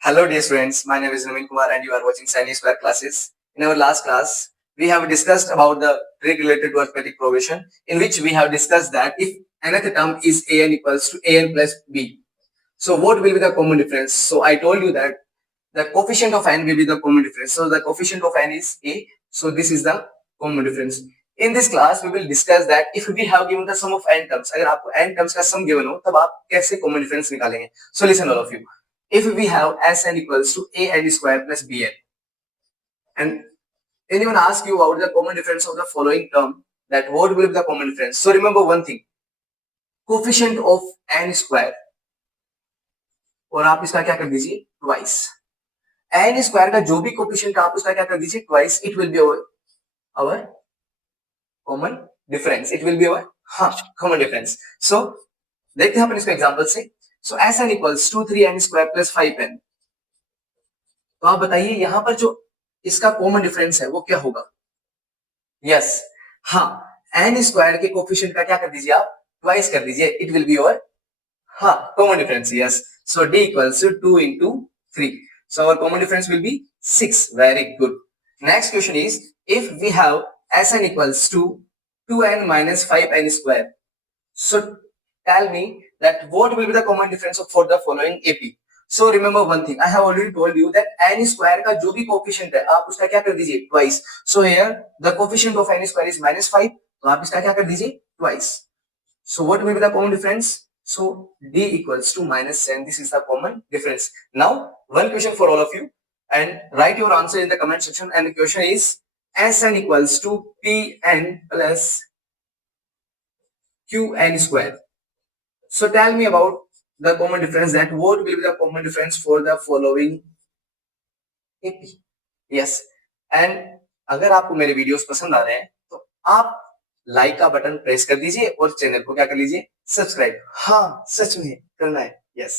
Hello dear students, my name is Naveen Kumar and you are watching Sine Square classes. In our last class, we have discussed about the trig related to arithmetic progression, in which we have discussed that if nth term is an equals to an plus b, so what will be the common difference? So I told you that the coefficient of n will be the common difference. So the coefficient of n is a, so this is the common difference. In this class we will discuss that if we have given the sum of n terms, अगर आपको n terms का sum given हो तब आप कैसे common difference निकालेंगे. So listen all of you. If we have Sn equals to an square plus bn, and anyone ask you about the common difference of the following term, that what will be the common difference? So remember one thing, coefficient of n square, और आप इसका क्या कर दीजिए twice. n square का जो भी coefficient आप उसका क्या कर दीजिए twice. It will be our common difference. It will be our common difference. So देखते हैं अपन इसको एग्जांपल से. So Sn equals to 3n square plus 5n. तो आप बताइए यहां पर जो इसका कॉमन डिफरेंस है वो क्या होगा. यस, हाँ, n स्क्वायर के कोफिशिएंट का क्या कर दीजिए आप ट्वाइस कर दीजिए. It will be your common difference. Yes, so d equals to 2 into 3. So our common difference will be 6. Very good. Next question is, if we have Sn equals to 2n minus 5n square, so tell me that what will be the common difference for the following AP. So remember one thing, I have already told you that n square का जो भी coefficient है आप उसका क्या कर दीजिए twice. So here the coefficient of n square is -5, तो आप इसका क्या कर दीजिए twice. So what will be the common difference? So d equals to -10. This is the common difference. Now one question for all of you, and write your answer in the comment section. And the question is, Sn equals to Pn plus Qn square. So tell me about the common difference, that what will be the common difference for the following AP. Yes, and अगर आपको मेरे videos पसंद आ रहे हैं तो आप like का button press कर दीजिए और चैनल को क्या कर लीजिए सब्सक्राइब. हाँ, सच में करना है. यस.